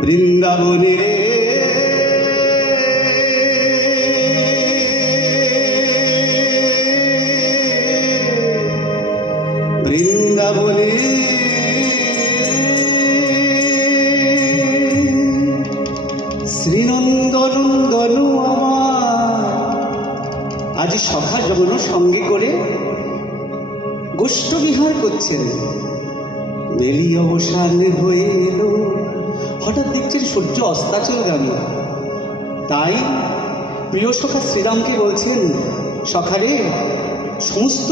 বৃন্দাবনে। বৃন্দাবনে। শ্রীনন্দনন্দন আজ সভা জগন সঙ্গে করে গোষ্ঠ বিহার করছেন। বেলি অবসান হয়ে এলো। হঠাৎ দেখছেন সূর্য অস্তাচল গেল তাই প্রিয় সখা শ্রীরামকে বলছেন, সখারে, সমস্ত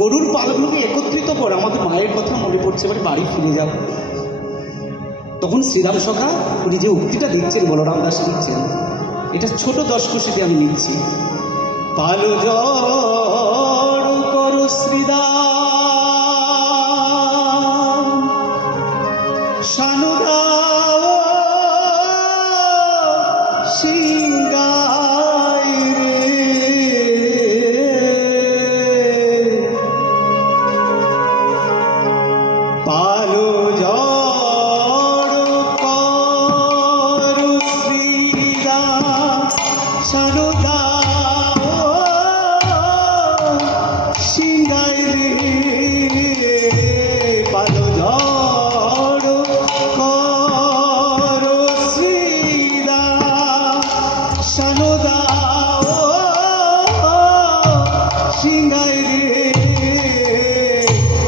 গরুর পালগুলোকে একত্রিত কর, আমাদের মায়ের কথা মনে পড়ছে, এবার বাড়ি ফিরে যাব তখন শ্রীরাম সখা উনি যে উক্তিটা দিচ্ছেন, বলরাম দাস দিচ্ছেন, এটা ছোট দশ খুশিতে আমি নিচ্ছি। পালো জড় করো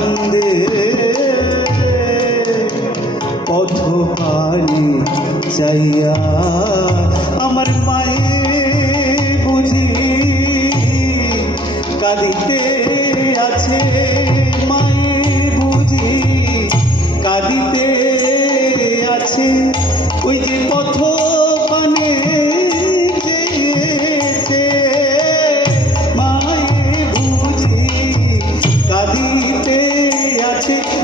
কান্দে পথ পানি চাইয়া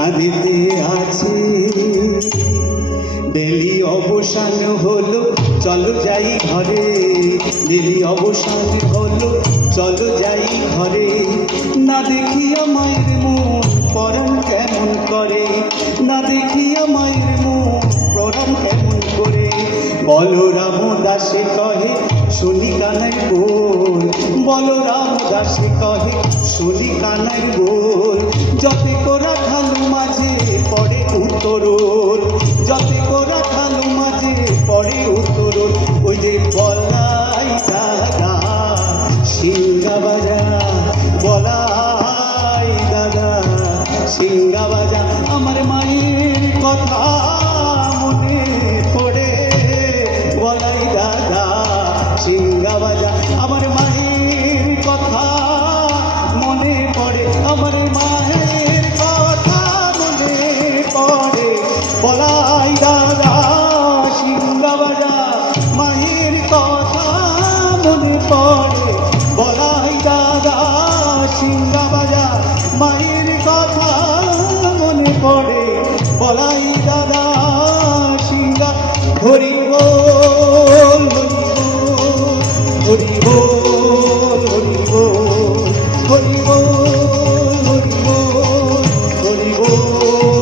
কাঁদিতে আছে। বেলি অবসান হলো, চলো যাই ঘরে। বেলি অবসান হলো, চলো যাই ঘরে। না দেখিয়া মায়ের মন পরাণ কেমন করে। না দেখিয়া মায়ের মন পরাণ কেমন করে। বলরাম দাসে কহে, শুনি কানাই বল বলরাম দাসে কহে, শুনি কানাই বল যতে কোরা খালু মাঝে পড়ে উত্তরোর যতে কোরা খালু মাঝে পড়ে উত্তরোর ওই যে বলাই দাদা সিংহা বাজা বলাই পরে বলাই দাদা সিংহা বাজা মায়ের কথা মনে পড়ে। বলাই দাদা সিংহা বাজা মায়ের